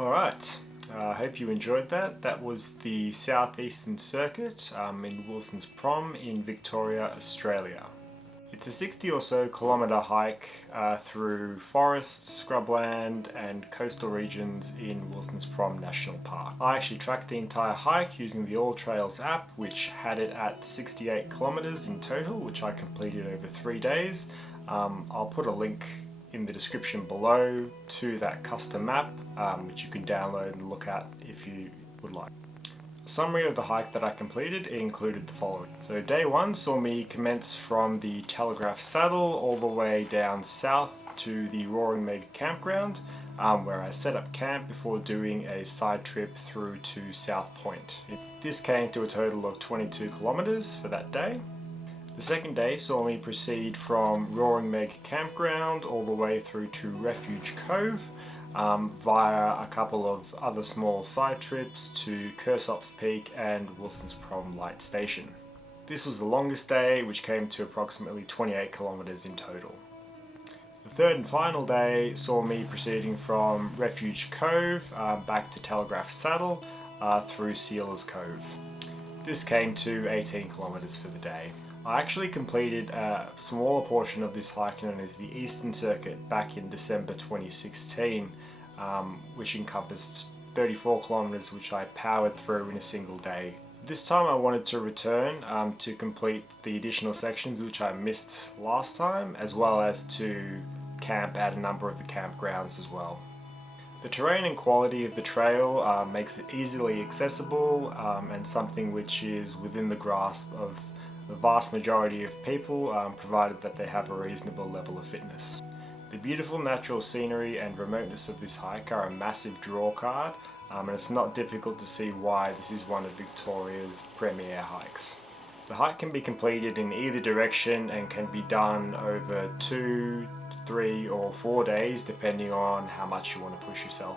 Alright, I hope you enjoyed that. That was the Southeastern Circuit in Wilsons Prom in Victoria, Australia. It's a 60 or so kilometre hike through forests, scrubland and coastal regions in Wilsons Prom National Park. I actually tracked the entire hike using the AllTrails app, which had it at 68 kilometres in total, which I completed over 3 days. I'll put a link in the description below to that custom map, which you can download and look at if you would like. A summary of the hike that I completed included the following. So day one saw me commence from the Telegraph saddle all the way down south to the Roaring Meg campground, where I set up camp before doing a side trip through to South Point. This came to a total of 22 kilometres for that day. The second day saw me proceed from Roaring Meg campground all the way through to Refuge, Cove, via a couple of other small side trips to Kersop's Peak and Wilsons Prom Light Station. This was the longest day, which came to approximately 28 kilometres in total. The third and final day saw me proceeding from Refuge Cove back to Telegraph Saddle through Sealers Cove. This came to 18 kilometres for the day. I actually completed a smaller portion of this hike known as the Eastern Circuit back in December 2016, which encompassed 34 kilometres, which I powered through in a single day. This time I wanted to return to complete the additional sections which I missed last time, as well as to camp at a number of the campgrounds as well. The terrain and quality of the trail makes it easily accessible and something which is within the grasp of the vast majority of people, provided that they have a reasonable level of fitness. The beautiful natural scenery and remoteness of this hike are a massive draw card, and it's not difficult to see why this is one of Victoria's premier hikes. The hike can be completed in either direction and can be done over 2, 3 or 4 days depending on how much you want to push yourself.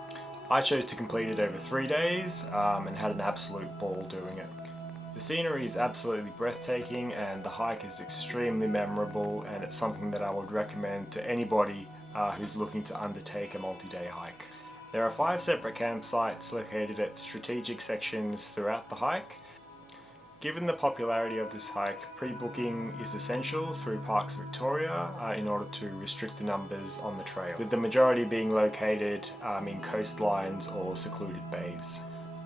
I chose to complete it over 3 days and had an absolute ball doing it. The scenery is absolutely breathtaking and the hike is extremely memorable, and it's something that I would recommend to anybody who's looking to undertake a multi-day hike. There are 5 separate campsites located at strategic sections throughout the hike. Given the popularity of this hike, pre-booking is essential through Parks Victoria in order to restrict the numbers on the trail, with the majority being located in coastlines or secluded bays.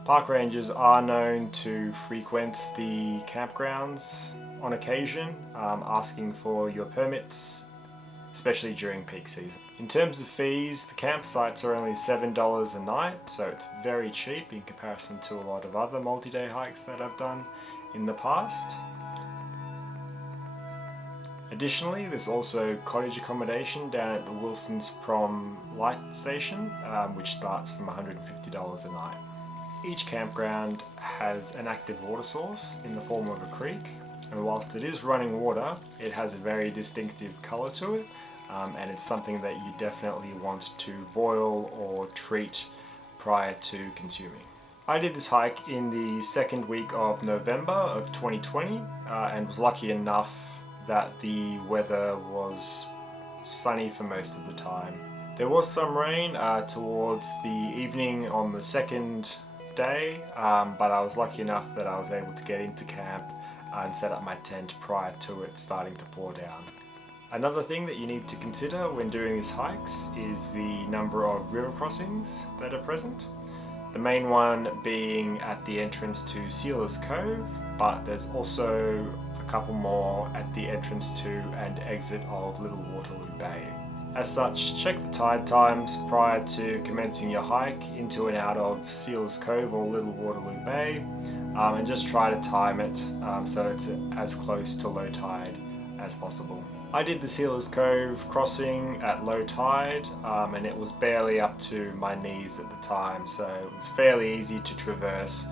Park rangers are known to frequent the campgrounds on occasion, asking for your permits, especially during peak season. In terms of fees, the campsites are only $7 a night, so it's very cheap in comparison to a lot of other multi-day hikes that I've done in the past. Additionally, there's also cottage accommodation down at the Wilsons Prom Light Station, which starts from $150 a night. Each campground has an active water source in the form of a creek, and whilst it is running water, it has a very distinctive colour to it, and it's something that you definitely want to boil or treat prior to consuming. I did this hike in the second week of November of 2020 and was lucky enough that the weather was sunny for most of the time. There was some rain towards the evening on the second day, but I was lucky enough that I was able to get into camp and set up my tent prior to it starting to pour down. Another thing that you need to consider when doing these hikes is the number of river crossings that are present. The main one being at the entrance to Sealers Cove, but there's also a couple more at the entrance to and exit of Little Waterloo Bay. As such, check the tide times prior to commencing your hike into and out of Sealers Cove or Little Waterloo Bay, and just try to time it so it's as close to low tide as possible. I did the Sealers Cove crossing at low tide, and it was barely up to my knees at the time, so it was fairly easy to traverse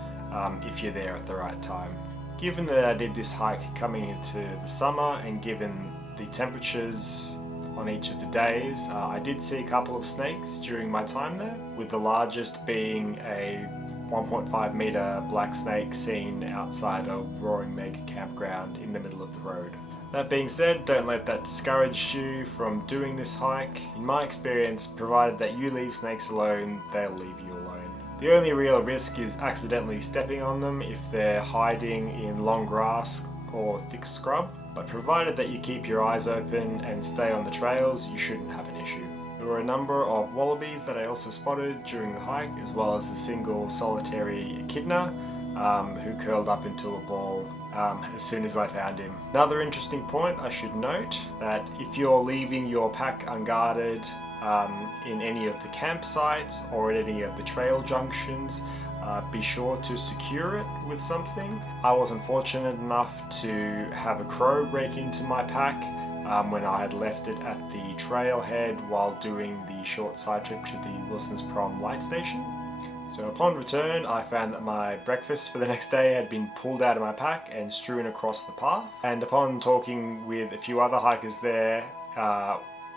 if you're there at the right time. Given that I did this hike coming into the summer and given the temperatures on each of the days, I did see a couple of snakes during my time there, with the largest being a 1.5 metre black snake seen outside of Roaring Meg campground in the middle of the road. That being said, don't let that discourage you from doing this hike. In my experience, provided that you leave snakes alone, they'll leave you alone. The only real risk is accidentally stepping on them if they're hiding in long grass or thick scrub, but provided that you keep your eyes open and stay on the trails, you shouldn't have an issue. There were a number of wallabies that I also spotted during the hike, as well as a single solitary echidna who curled up into a ball as soon as I found him. Another interesting point I should note that if you're leaving your pack unguarded in any of the campsites or at any of the trail junctions, be sure to secure it with something. I wasn't fortunate enough to have a crow break into my pack when I had left it at the trailhead while doing the short side trip to the Wilsons Prom light station. So upon return, I found that my breakfast for the next day had been pulled out of my pack and strewn across the path. And upon talking with a few other hikers there,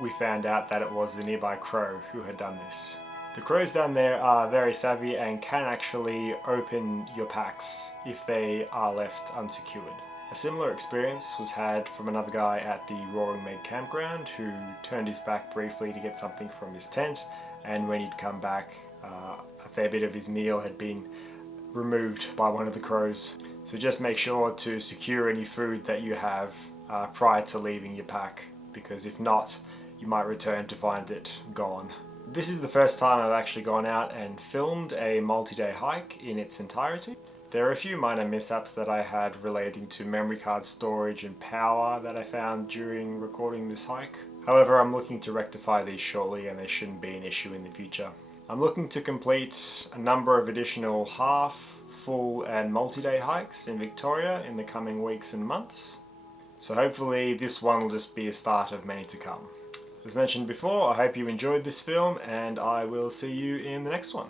we found out that it was the nearby crow who had done this. The crows down there are very savvy and can actually open your packs if they are left unsecured. A similar experience was had from another guy at the Roaring Meg Campground who turned his back briefly to get something from his tent, and when he'd come back, a fair bit of his meal had been removed by one of the crows. So just make sure to secure any food that you have prior to leaving your pack, because if not, you might return to find it gone. This is the first time I've actually gone out and filmed a multi-day hike in its entirety. There are a few minor mishaps that I had relating to memory card storage and power that I found during recording this hike. However, I'm looking to rectify these shortly and they shouldn't be an issue in the future. I'm looking to complete a number of additional half, full and multi-day hikes in Victoria in the coming weeks and months. So hopefully this one will just be a start of many to come. As mentioned before, I hope you enjoyed this film and I will see you in the next one.